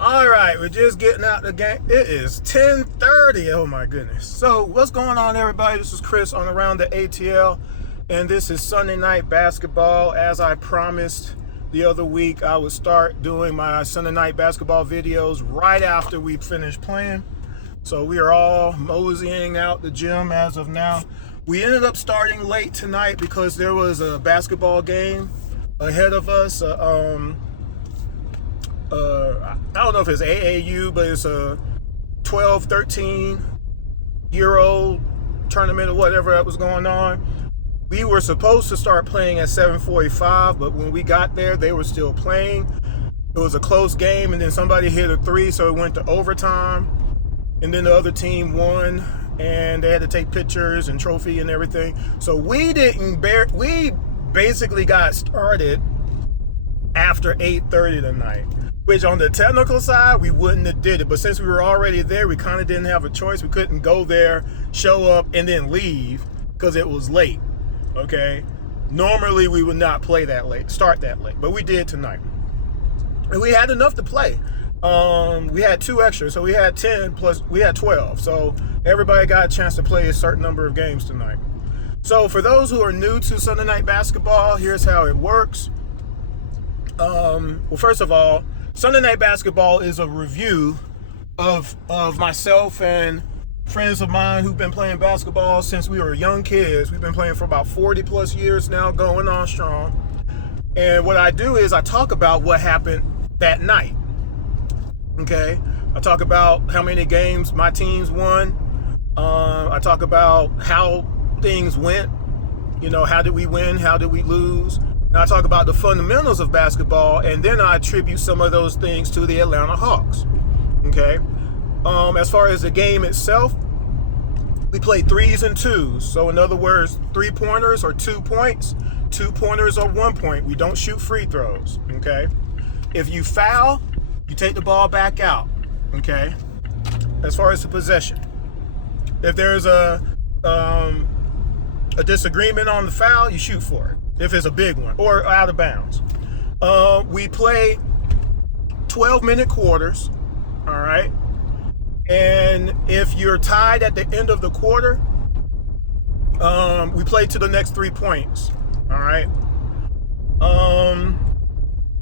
All right, we're just getting out the game. It is 10:30. Oh my goodness. So what's going on, everybody? This is Chris on Around the ATL, and this is Sunday Night Basketball. As I promised the other week, I would start doing my Sunday Night Basketball videos right after we finish playing. So we are all moseying out the gym as of now. We ended up starting late tonight because there was a basketball game ahead of us. I don't know if it's AAU, but it's a 12, 13-year-old tournament or whatever that was going on. We were supposed to start playing at 7:45, but when we got there, they were still playing. It was a close game, and then somebody hit a three, so it went to overtime. And then the other team won, and they had to take pictures and trophy and everything. So we basically got started after 8:30 tonight, which on the technical side, we wouldn't have did it. But since we were already there, we kind of didn't have a choice. We couldn't go there, show up, and then leave because it was late, okay? Normally, we would not play that late, start that late, but we did tonight. And we had enough to play. We had 2 extras, so we had 10 plus, we had 12. So everybody got a chance to play a certain number of games tonight. So for those who are new to Sunday Night Basketball, here's how it works. Well, first of all, Sunday Night Basketball is a review of myself and friends of mine who've been playing basketball since we were young kids. We've been playing for about 40 plus years now, going on strong. And what I do is I talk about what happened that night. Okay? I talk about how many games my teams won. I talk about how things went. You know, how did we win? How did we lose? And I talk about the fundamentals of basketball, and then I attribute some of those things to the Atlanta Hawks. Okay? As far as the game itself, we play 3s and 2s. So in other words, 3-pointers or 2 points, 2-pointers or 1 point. We don't shoot free throws. Okay? If you foul, you take the ball back out. Okay? As far as the possession. If there's a disagreement on the foul, you shoot for it. If it's a big one or out of bounds. We play 12-minute quarters, all right? And if you're tied at the end of the quarter, we play to the next 3 points, all right?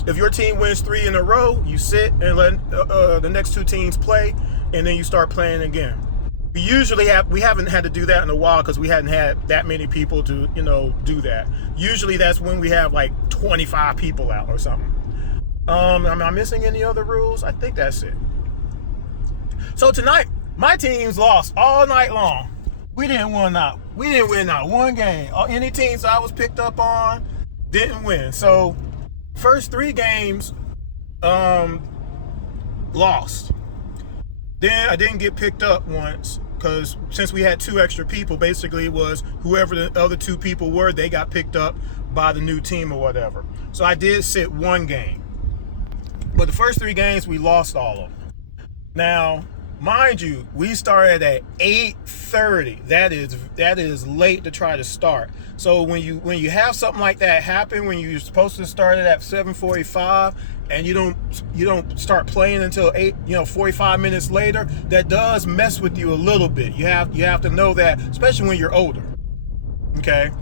If your team wins 3 in a row, you sit and let the next 2 teams play, and then you start playing again. We haven't had to do that in a while because we hadn't had that many people to, do that. Usually that's when we have like 25 people out or something. Am I missing any other rules? I think that's it. So tonight, my teams lost all night long. We didn't win not one game. Any teams I was picked up on didn't win. So first 3 games, lost. Then I didn't get picked up once. Because since we had 2 extra people, basically it was whoever the other 2 people were, they got picked up by the new team or whatever. So I did sit 1 game. But the first 3 games, we lost all of them. Now, mind you, we started at 8:30. That is late to try to start. So when you have something like that happen, when you're supposed to start it at 7:45 and you don't start playing until 45 minutes later, that does mess with you a little bit. You have to know that, especially when you're older. Okay?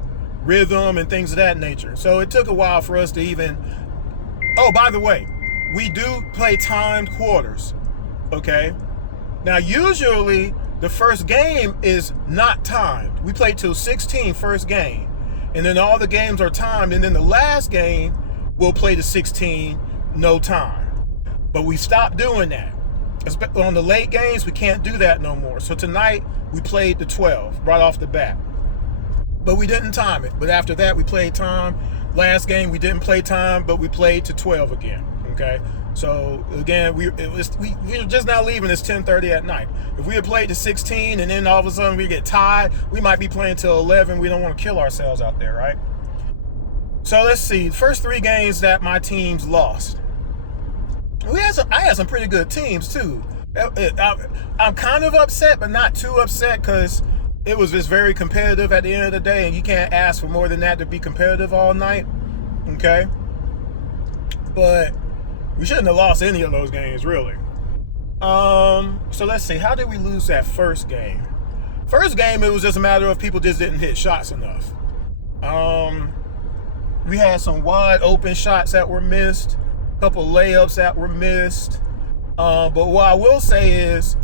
Rhythm and things of that nature. So it took a while for us to even. Oh, by the way, we do play timed quarters. Okay? Now, usually, the first game is not timed. We play till 16 first game. And then all the games are timed. And then the last game, we'll play to 16, no time. But we stopped doing that. On the late games, we can't do that no more. So tonight, we played to 12 right off the bat. But we didn't time it. But after that, we played time. Last game, we didn't play time, but we played to 12 again. Okay? So again, we're just now leaving. It's 10:30 at night. If we had played to 16 and then all of a sudden we get tied, we might be playing till 11. We don't want to kill ourselves out there, right? So let's see. The first 3 games that my teams lost. I had some pretty good teams too. I'm kind of upset, but not too upset because it was just very competitive at the end of the day, and you can't ask for more than that to be competitive all night. Okay, but We shouldn't have lost any of those games, really. So let's see. How did we lose that first game? First game, it was just a matter of people just didn't hit shots enough. We had some wide open shots that were missed, a couple layups that were missed. But what I will say is,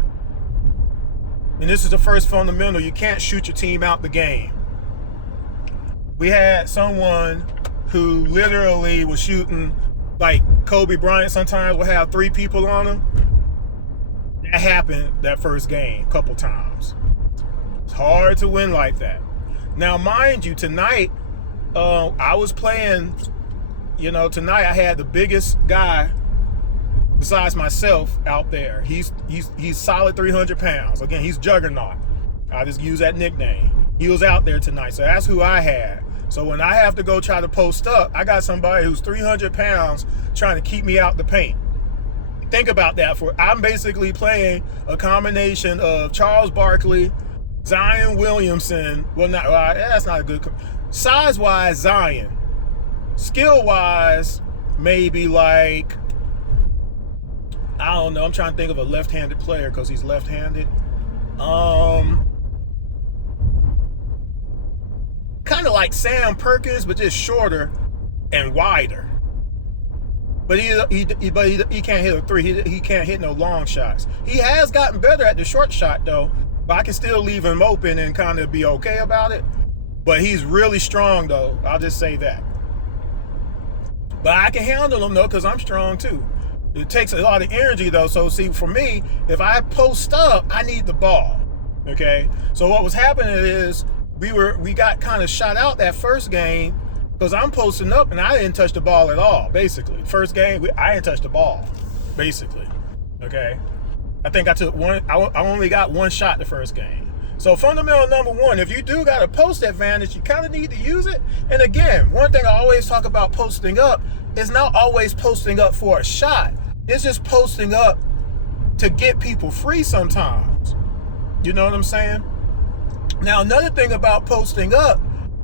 and this is the first fundamental, you can't shoot your team out the game. We had someone who literally was shooting like Kobe Bryant sometimes will have 3 people on him. That happened that first game a couple times. It's hard to win like that. Now, mind you, tonight, I was playing, tonight I had the biggest guy besides myself out there. He's solid 300 pounds. Again, he's Juggernaut. I just use that nickname. He was out there tonight, so that's who I had. So when I have to go try to post up, I got somebody who's 300 pounds trying to keep me out the paint. Think about that. I'm basically playing a combination of Charles Barkley, Zion Williamson. That's not a good. Size-wise, Zion. Skill-wise, maybe like, I don't know. I'm trying to think of a left-handed player because he's left-handed. Kind of like Sam Perkins, but just shorter and wider. But he can't hit a 3. He can't hit no long shots. He has gotten better at the short shot though, but I can still leave him open and kind of be okay about it. But he's really strong though. I'll just say that. But I can handle him though because I'm strong too. It takes a lot of energy though. So see, for me, if I post up, I need the ball. Okay. So what was happening is we got kind of shot out that first game because I'm posting up and I didn't touch the ball at all. Basically, first game I didn't touch the ball. Basically, okay. I think I took one. I only got one shot the first game. So fundamental number one, if you do got a post advantage, you kind of need to use it. And again, one thing I always talk about posting up is not always posting up for a shot. It's just posting up to get people free sometimes. You know what I'm saying? Now, another thing about posting up,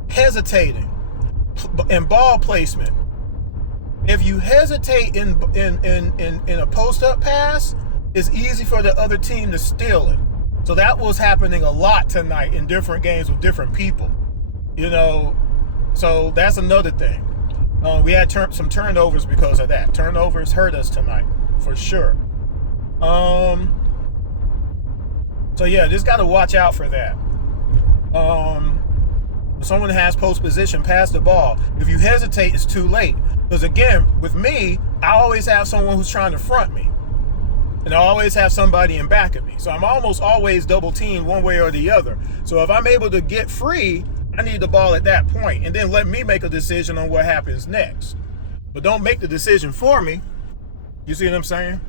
hesitating and ball placement. If you hesitate in a post-up pass, it's easy for the other team to steal it. So that was happening a lot tonight in different games with different people. So that's another thing. We had some turnovers because of that. Turnovers hurt us tonight, for sure. So yeah, just got to watch out for that. Someone has post position, pass the ball. If you hesitate, it's too late. Because again, with me, I always have someone who's trying to front me. And I always have somebody in back of me. So I'm almost always double teamed one way or the other. So if I'm able to get free, I need the ball at that point. And then let me make a decision on what happens next. But don't make the decision for me. You see what I'm saying?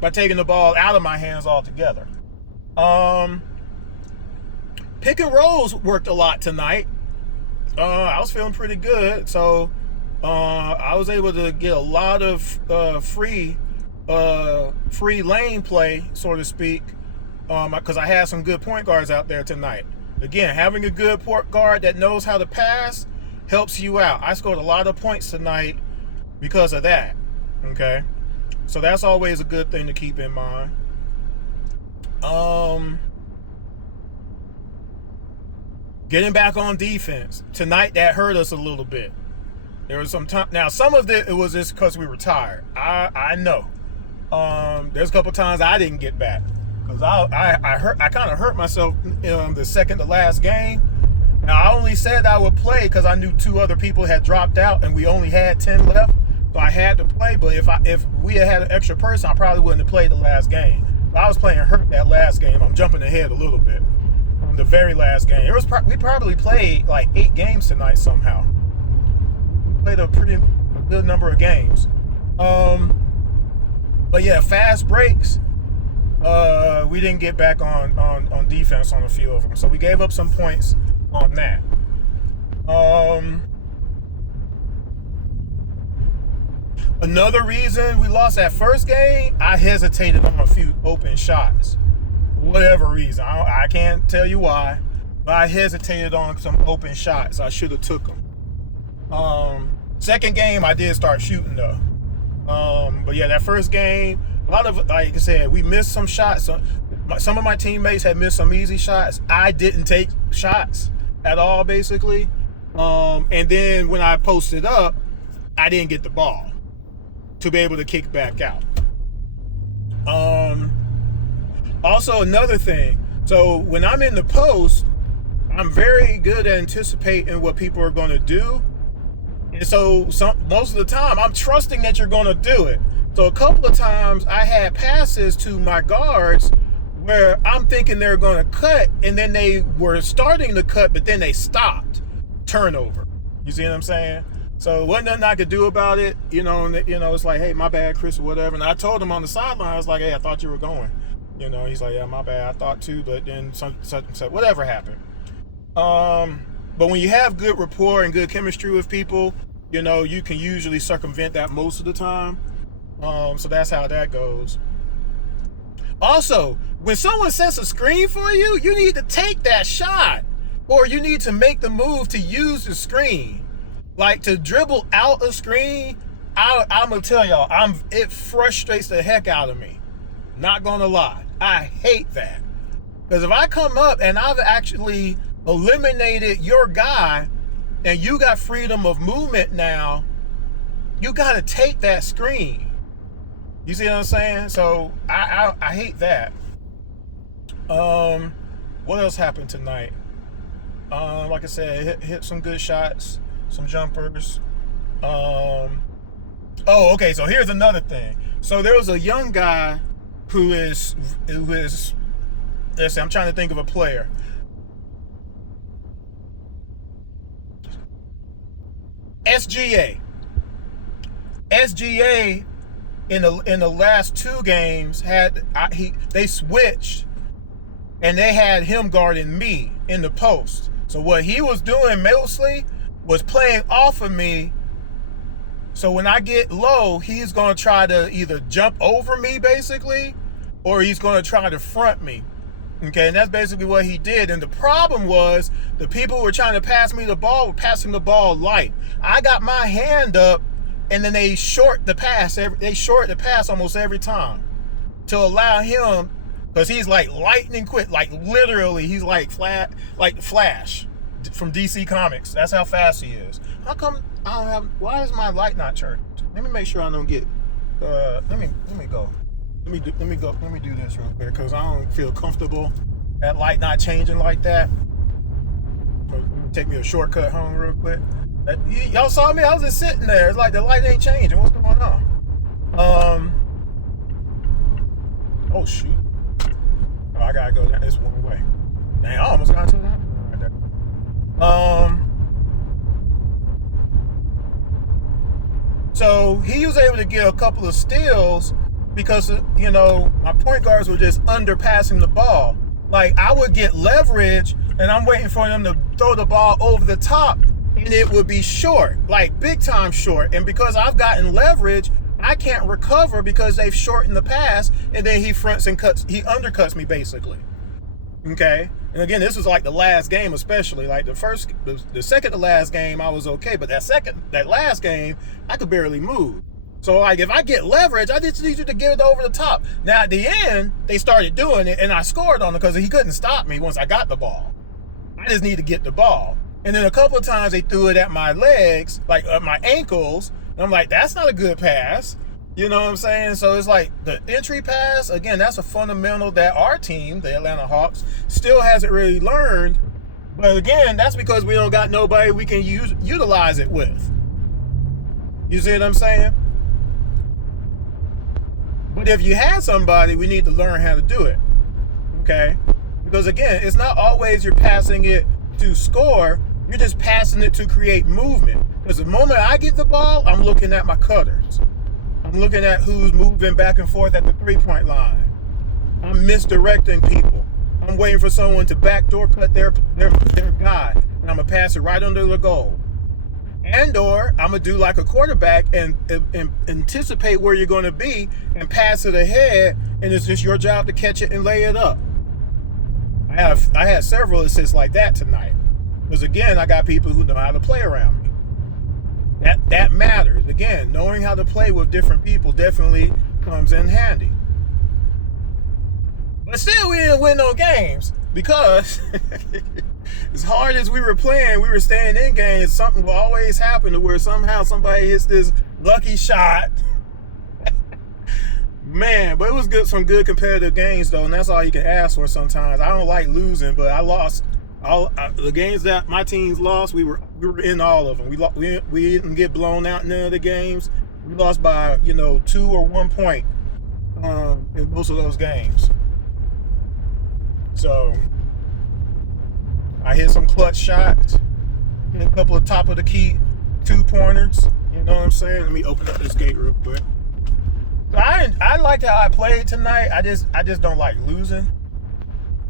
By taking the ball out of my hands altogether. Pick and rolls worked a lot tonight. I was feeling pretty good, so I was able to get a lot of free lane play, so to speak, because I had some good point guards out there tonight. Again, having a good point guard that knows how to pass helps you out. I scored a lot of points tonight because of that. Okay, so that's always a good thing to keep in mind. Getting back on defense tonight, that hurt us a little bit. There was some time. Now, some of it was just because we were tired. I know. There's a couple times I didn't get back because I kind of hurt myself in the second to last game. Now, I only said I would play because I knew 2 other people had dropped out and we only had 10 left, so I had to play. But if we had an extra person, I probably wouldn't have played the last game. But I was playing hurt that last game. I'm jumping ahead a little bit. The very last game. We probably played like 8 games tonight somehow. We played a good number of games. But yeah, fast breaks. We didn't get back on defense on a few of them, so we gave up some points on that. Another reason we lost that first game, I hesitated on a few open shots. Whatever reason, I can't tell you why, but I hesitated on some open shots. I should have took them. Second game, I did start shooting though. But yeah, that first game, a lot of, like I said, we missed some shots. Some of my teammates had missed some easy shots. I didn't take shots at all, basically. And then when I posted up, I didn't get the ball to be able to kick back out. Also, another thing. So when I'm in the post, I'm very good at anticipating what people are going to do. And so most of the time, I'm trusting that you're going to do it. So a couple of times I had passes to my guards where I'm thinking they're going to cut, and then they were starting to cut, but then they stopped. Turnover. You see what I'm saying? So wasn't nothing I could do about it. It's like, hey, my bad, Chris, or whatever. And I told him on the sideline, I was like, hey, I thought you were going. He's like, yeah, my bad, I thought too, but then whatever happened. But when you have good rapport and good chemistry with people, you can usually circumvent that most of the time. So that's how that goes. Also, when someone sets a screen for you, you need to take that shot, or you need to make the move to use the screen. Like, to dribble out a screen, I'm gonna tell y'all, it frustrates the heck out of me. Not gonna lie, I hate that. Because if I come up and I've actually eliminated your guy, and you got freedom of movement now, you gotta take that screen. You see what I'm saying? So I hate that. What else happened tonight? Like I said, hit some good shots, some jumpers. Okay, so here's another thing. So there was a young guy who is let's see, I'm trying to think of a player. SGA in the last two games they switched, and they had him guarding me in the post. So what he was doing mostly was playing off of me. So when I get low, he's going to try to either jump over me, basically, or he's going to try to front me. Okay, and that's basically what he did. And the problem was, the people who were trying to pass me the ball were passing the ball light. I got my hand up, and then they short the pass. They short the pass almost every time to allow him, because he's like lightning quick, like literally, he's like Flash from DC Comics. That's how fast he is. How come I don't have? Why is my light not turned? Let me make sure I don't get. Let me go. Let me do this real quick, because I don't feel comfortable that light not changing like that. Take me a shortcut home real quick. Y'all saw me? I was just sitting there. It's like the light ain't changing. What's going on? Oh shoot. Oh, I gotta go down this one way. Dang, I almost got to that right there. So he was able to get a couple of steals because, my point guards were just underpassing the ball. Like, I would get leverage, and I'm waiting for them to throw the ball over the top, and it would be short, like big time short. And because I've gotten leverage, I can't recover because they've shortened the pass, and then he fronts and he undercuts me, basically. Okay? And again, this was like the last game, especially. Like the second to last game, I was okay, but that last game, I could barely move. So, like, if I get leverage, I just need you to get it over the top. Now, at the end, they started doing it, and I scored on it because he couldn't stop me once I got the ball. I just need to get the ball. And then a couple of times, they threw it at my legs, like my ankles, and I'm like, that's not a good pass. You know what I'm saying? So it's like the entry pass, again, that's a fundamental that our team, the Atlanta Hawks, still hasn't really learned. But again, that's because we don't got nobody we can utilize it with. You see what I'm saying? But if you had somebody, we need to learn how to do it. Okay? Because again, it's not always you're passing it to score, you're just passing it to create movement. Because the moment I get the ball, I'm looking at my cutters. I'm looking at who's moving back and forth at the three-point line. I'm misdirecting people. I'm waiting for someone to backdoor cut their guy, and I'm gonna pass it right under the goal. And/or I'm gonna do like a quarterback and anticipate where you're gonna be and pass it ahead, and it's just your job to catch it and lay it up. I had several assists like that tonight, because again, I got people who know how to play around me. That matters. Again, knowing how to play with different people definitely comes in handy. But still, we didn't win no games because as hard as we were playing, we were staying in games. Something will always happen to where somehow somebody hits this lucky shot. Man, but it was good. Some good competitive games though, and that's all you can ask for sometimes. I don't like losing, but I lost the games that my teams lost. We were in all of them. We didn't get blown out in none of the games. We lost by 2 or 1 point in most of those games. So I hit some clutch shots, hit a couple of top of the key 2-pointers. You know what I'm saying? Let me open up this gate real quick. So I liked how I played tonight. I just don't like losing.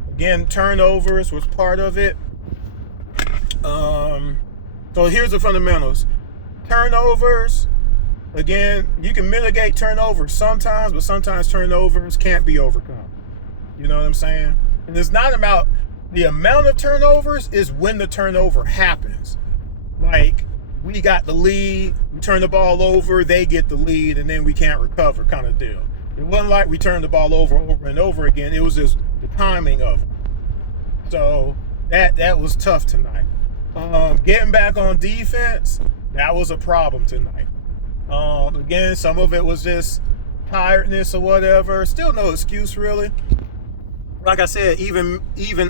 Again, turnovers was part of it. So here's the fundamentals. Turnovers, again, you can mitigate turnovers sometimes, but sometimes turnovers can't be overcome. You know what I'm saying? And it's not about the amount of turnovers, is when the turnover happens. Like, we got the lead, we turn the ball over, they get the lead, and then we can't recover kind of deal. It wasn't like we turned the ball over and over again. It was just the timing of it. So that was tough tonight. Getting back on defense, that was a problem tonight. Again, some of it was just tiredness or whatever. Still no excuse really. Like I said, even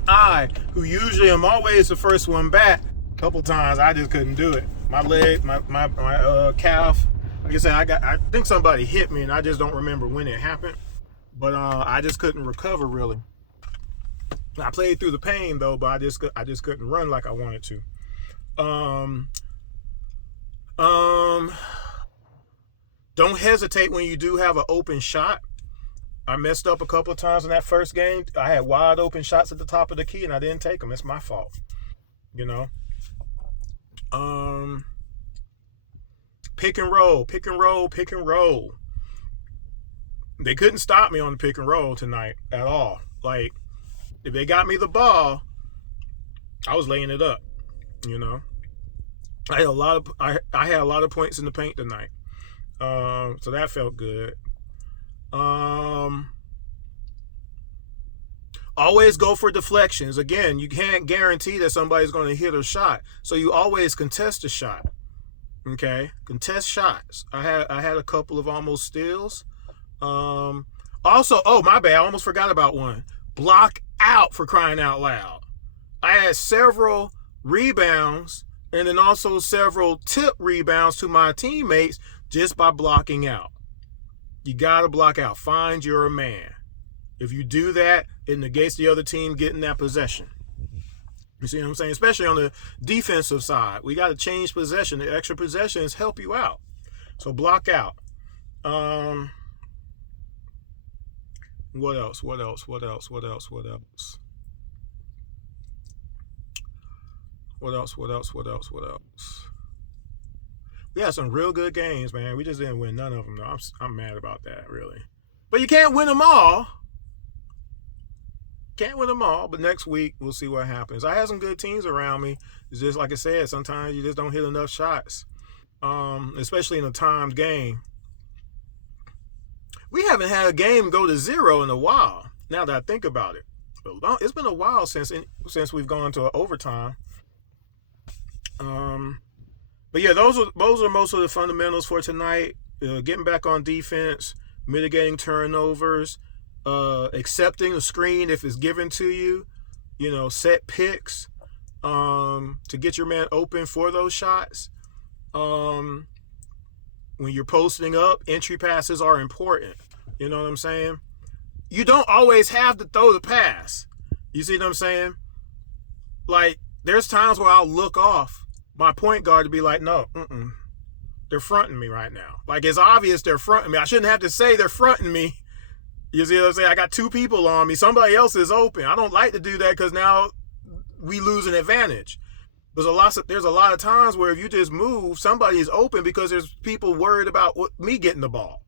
I, who usually am always the first one back, a couple times I just couldn't do it. My leg, my calf. Like I said, I think somebody hit me, and I just don't remember when it happened. But I just couldn't recover really. I played through the pain though, but I just couldn't run like I wanted to. Don't hesitate when you do have an open shot. I messed up a couple of times in that first game. I had wide open shots at the top of the key, and I didn't take them. It's my fault, you know. Pick and roll. They couldn't stop me on the pick and roll tonight at all. Like, if they got me the ball, I was laying it up, you know. I had a lot of points in the paint tonight. So that felt good. Always go for deflections. Again, you can't guarantee that somebody's going to hit a shot, so you always contest a shot. Okay, contest shots. I had a couple of almost steals. Also, oh my bad, I almost forgot about one. Block out, for crying out loud. I had several rebounds and then also several tip rebounds to my teammates just by blocking out. You got to block out. Find your man. If you do that, it negates the other team getting that possession. You see what I'm saying? Especially on the defensive side. We got to change possession. The extra possessions help you out. So block out. What else? We had some real good games, man. We just didn't win none of them, though. I'm mad about that, really. But you can't win them all. But next week, we'll see what happens. I had some good teams around me. It's just like I said, sometimes you just don't hit enough shots, especially in a timed game. We haven't had a game go to 0 in a while, now that I think about it. It's been a while since we've gone to an overtime. But yeah, those are most of the fundamentals for tonight. Getting back on defense, mitigating turnovers, accepting a screen if it's given to you, set picks to get your man open for those shots. When you're posting up, entry passes are important. You know what I'm saying? You don't always have to throw the pass. You see what I'm saying? Like, there's times where I'll look off my point guard to be like, no, they're fronting me right now. Like, it's obvious they're fronting me. I shouldn't have to say they're fronting me. You see what I'm saying? I got 2 people on me. Somebody else is open. I don't like to do that because now we lose an advantage. There's a lot of times where if you just move, somebody is open because there's people worried about me getting the ball.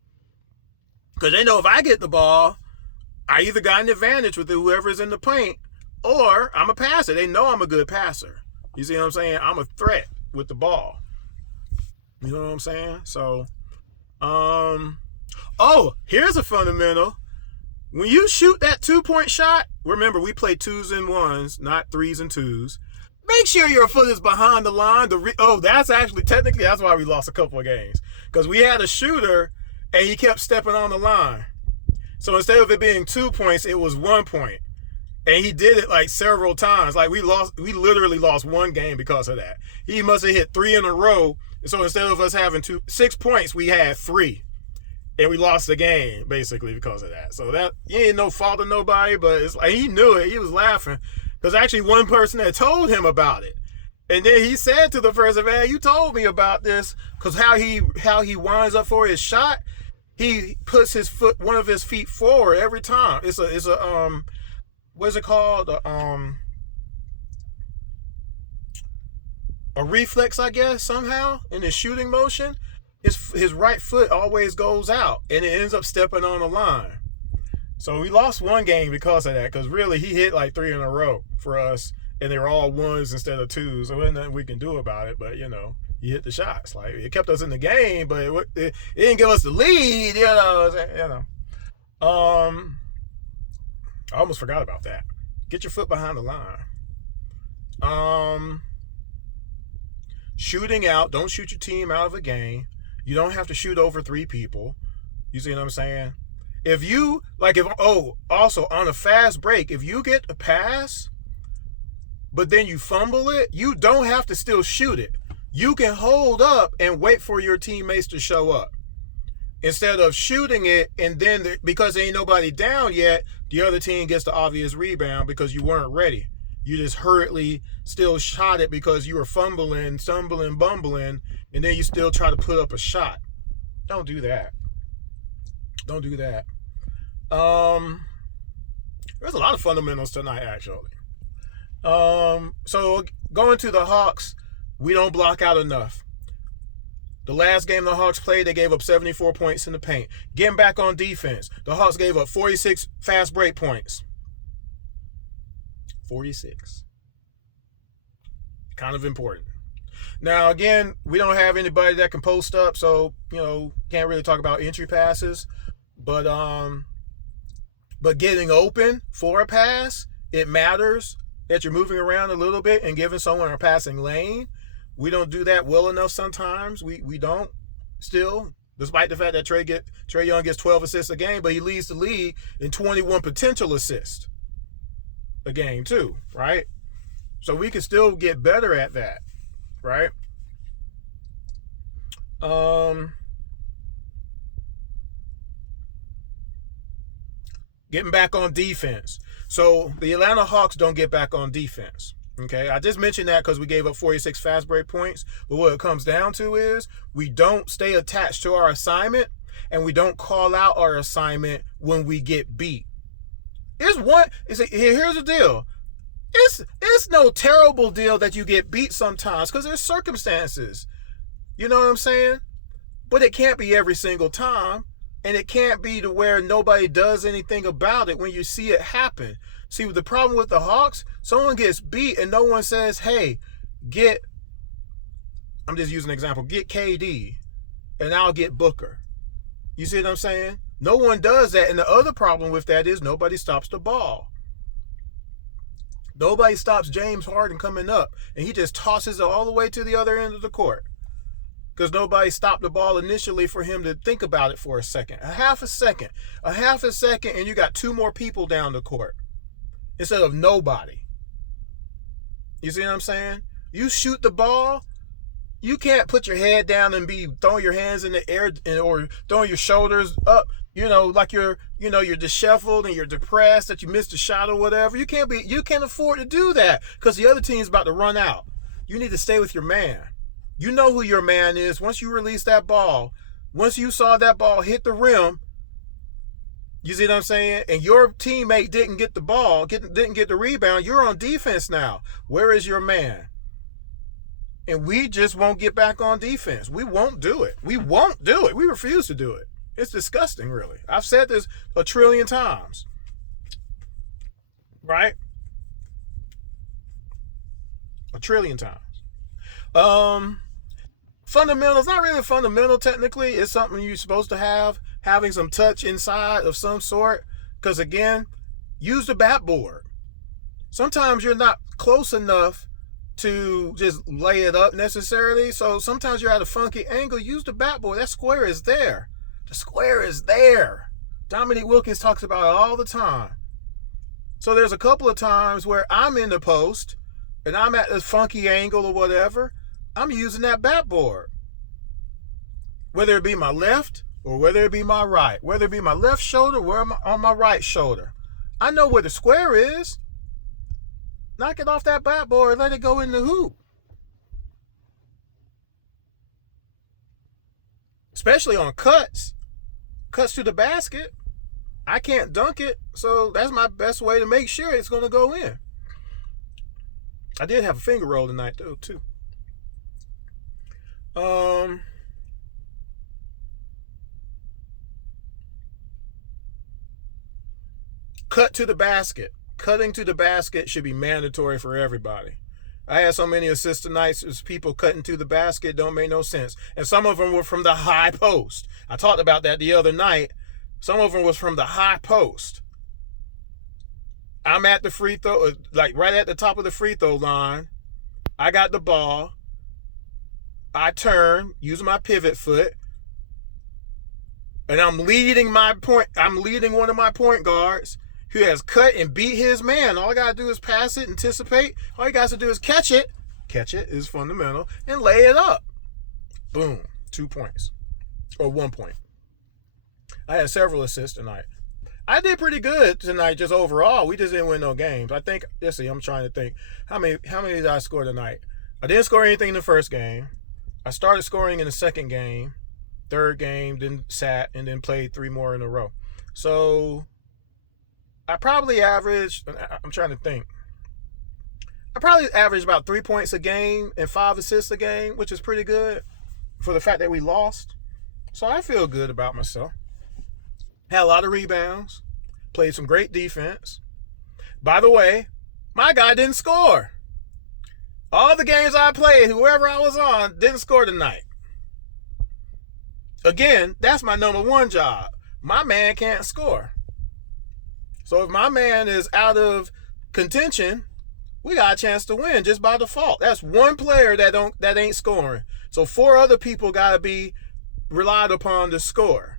Because they know if I get the ball, I either got an advantage with whoever's in the paint or I'm a passer. They know I'm a good passer. You see what I'm saying? I'm a threat with the ball. You know what I'm saying? So, oh, here's a fundamental. When you shoot that 2-point shot, remember we play 2s and 1s, not 3s and 2s. Make sure your foot is behind the line. That's actually technically that's why we lost a couple of games, because we had a shooter and he kept stepping on the line. So instead of it being 2 points, it was 1 point, and he did it like several times. Like we literally lost one game because of that. He must have hit 3 in a row. So instead of us having 6 points, we had 3. And we lost the game basically because of that. So that he ain't no fault of nobody, but it's like he knew it. He was laughing because actually one person had told him about it, and then he said to the person, "Man, you told me about this." Because how he winds up for his shot, he puts one of his feet forward every time. It's a what's it called? A reflex, I guess, somehow in his shooting motion. His right foot always goes out, and it ends up stepping on the line. So we lost one game because of that, because really he hit like 3 in a row for us, and they were all 1s instead of 2s. So there's nothing we can do about it, but he hit the shots. Like, it kept us in the game, but it didn't give us the lead. I almost forgot about that. Get your foot behind the line. Shooting out. Don't shoot your team out of a game. You don't have to shoot over 3 people. You see what I'm saying? Also on a fast break, if you get a pass, but then you fumble it, you don't have to still shoot it. You can hold up and wait for your teammates to show up. Instead of shooting it, and then because there ain't nobody down yet, the other team gets the obvious rebound because you weren't ready. You just hurriedly still shot it because you were fumbling, stumbling, bumbling, and then you still try to put up a shot. Don't do that. Don't do that. There's a lot of fundamentals tonight, actually. So going to the Hawks, we don't block out enough. The last game the Hawks played, they gave up 74 points in the paint. Getting back on defense, the Hawks gave up 46 fast break points. 46. Kind of important. Now, again, we don't have anybody that can post up, so, can't really talk about entry passes. But getting open for a pass, it matters that you're moving around a little bit and giving someone a passing lane. We don't do that well enough sometimes. We don't still, despite the fact that Trae Young gets 12 assists a game, but he leads the league in 21 potential assists a game too, right? So we can still get better at that, right? Getting back on defense. So the Atlanta Hawks don't get back on defense. Okay, I just mentioned that because we gave up 46 fast break points. But what it comes down to is we don't stay attached to our assignment, and we don't call out our assignment when we get beat. Here's the deal. It's no terrible deal that you get beat sometimes, because there's circumstances. You know what I'm saying? But it can't be every single time. And it can't be to where nobody does anything about it when you see it happen. See, the problem with the Hawks, someone gets beat and no one says, hey, I'm just using an example, get KD and I'll get Booker. You see what I'm saying? No one does that. And the other problem with that is nobody stops the ball. Nobody stops James Harden coming up, and he just tosses it all the way to the other end of the court. Because nobody stopped the ball initially for him to think about it for a second. A half a second, and you got 2 more people down the court instead of nobody. You see what I'm saying? You shoot the ball, you can't put your head down and be throwing your hands in the air or throwing your shoulders up, like you're disheveled and you're depressed that you missed a shot or whatever. You can't afford to do that because the other team's about to run out. You need to stay with your man. You know who your man is. Once you release that ball, once you saw that ball hit the rim, you see what I'm saying? And your teammate didn't get the ball, didn't get the rebound, you're on defense now. Where is your man? And we just won't get back on defense. We won't do it. We won't do it. We refuse to do it. It's disgusting, really. I've said this a trillion times. Right? A trillion times. fundamental. It's not really fundamental technically. It's something you're supposed to have, having some touch inside of some sort. Because again, use the bat board. Sometimes you're not close enough to just lay it up necessarily. So sometimes you're at a funky angle. Use the bat board. That square is there. The square is there. Dominique Wilkins talks about it all the time. So there's a couple of times where I'm in the post and I'm at a funky angle or whatever. I'm using that bat board. Whether it be my left or whether it be my right. Whether it be my left shoulder or on my right shoulder. I know where the square is. Knock it off that bat board and let it go in the hoop. Especially on cuts to the basket. I can't dunk it, so that's my best way to make sure it's going to go in. I did have a finger roll tonight, though, too. Cut to the basket. Cutting to the basket should be mandatory for everybody. I had so many assists tonight, as people cutting to the basket don't make no sense. And some of them were from the high post. I talked about that the other night. Some of them was from the high post. I'm at the free throw, like right at the top of the free throw line. I got the ball. I turn, using my pivot foot. And I'm leading one of my point guards who has cut and beat his man. All I got to do is pass it, anticipate. All you guys to do is catch it. Catch it is fundamental. And lay it up. Boom. 2 points. Or 1 point. I had several assists tonight. I did pretty good tonight just overall. We just didn't win no games. I think, let's see, I'm trying to think. How many did I score tonight? I didn't score anything in the first game. I started scoring in the second game. Third game, then sat, and then played 3 more in a row. So I probably averaged, I'm trying to think. I probably averaged about 3 points a game and 5 assists a game, which is pretty good for the fact that we lost. So I feel good about myself. Had a lot of rebounds. Played some great defense. By the way, my guy didn't score. All the games I played, whoever I was on, didn't score tonight. Again, that's my number one job. My man can't score. So if my man is out of contention, we got a chance to win just by default. That's one player that ain't scoring. So 4 other people got to be relied upon to score.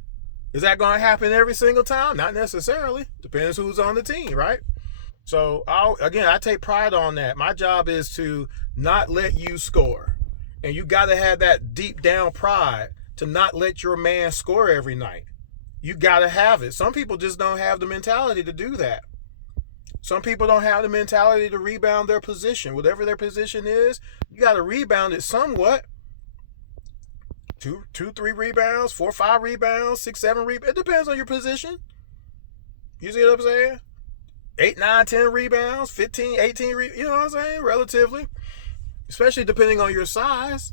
Is that going to happen every single time? Not necessarily. Depends who's on the team, right? So, I take pride on that. My job is to not let you score. And you got to have that deep down pride to not let your man score every night. You got to have it. Some people just don't have the mentality to do that. Some people don't have the mentality to rebound their position. Whatever their position is, you got to rebound it somewhat. 2, 3 rebounds, 4, 5 rebounds, 6, 7 rebounds. It depends on your position. You see what I'm saying? 8, 9, 10 rebounds, 15, 18, you know what I'm saying? Relatively. Especially depending on your size.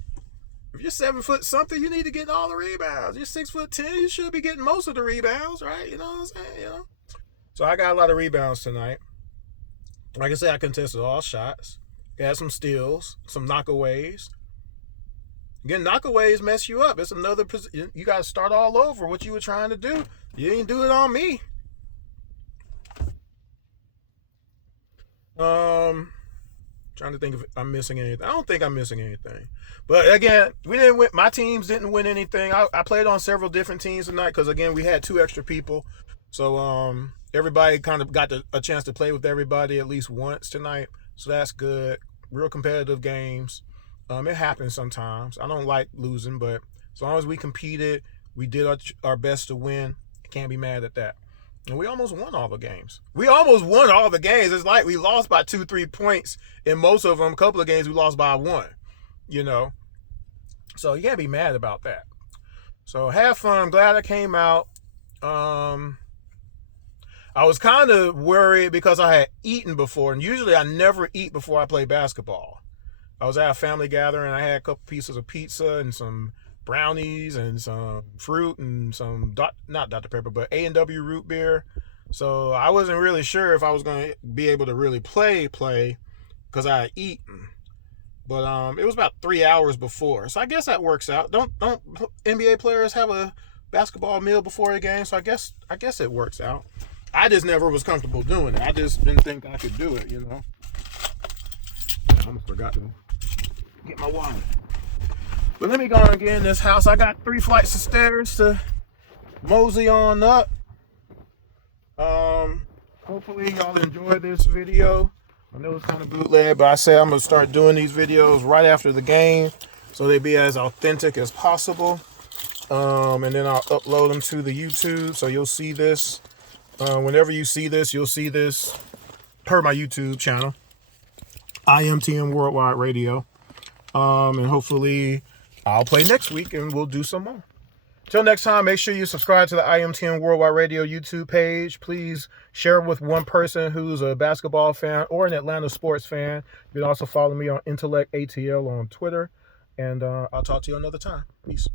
If you're 7 foot something, you need to get all the rebounds. You're 6'10", you should be getting most of the rebounds, right? You know what I'm saying? You know? So I got a lot of rebounds tonight. Like I said, I contested all shots. Got some steals, some knockaways. Again, knockaways mess you up. It's another position. You got to start all over what you were trying to do. You didn't do it on me. Trying to think if I'm missing anything. I don't think I'm missing anything. But again, we didn't win. My teams didn't win anything. I played on several different teams tonight because again, we had 2 extra people. So everybody kind of got a chance to play with everybody at least once tonight. So that's good. Real competitive games. It happens sometimes. I don't like losing, but as long as we competed, we did our best to win. I can't be mad at that. And we almost won all the games. It's like we lost by 2, 3 points in most of them. A couple of games we lost by 1, you know. So you can't be mad about that. So have fun. I'm glad I came out. I was kind of worried because I had eaten before. And usually I never eat before I play basketball. I was at a family gathering. I had a couple pieces of pizza and some brownies and some fruit and some, not Dr. Pepper, but A&W root beer. So I wasn't really sure if I was going to be able to really play because I had eaten. But it was about 3 hours before. So I guess that works out. Don't NBA players have a basketball meal before a game? So I guess it works out. I just never was comfortable doing it. I just didn't think I could do it, I almost forgot to get my wallet. But let me go and get in this house. I got 3 flights of stairs to mosey on up. Hopefully y'all enjoyed this video. I know it's kind of bootleg, but I said I'm going to start doing these videos right after the game so they be as authentic as possible. And then I'll upload them to the YouTube, so you'll see this. Whenever you see this, you'll see this per my YouTube channel, IMTM Worldwide Radio. And hopefully I'll play next week and we'll do some more. Till next time, make sure you subscribe to the IMTM Worldwide Radio YouTube page. Please share with one person who's a basketball fan or an Atlanta sports fan. You can also follow me on Intellect ATL on Twitter. And I'll talk to you another time. Peace.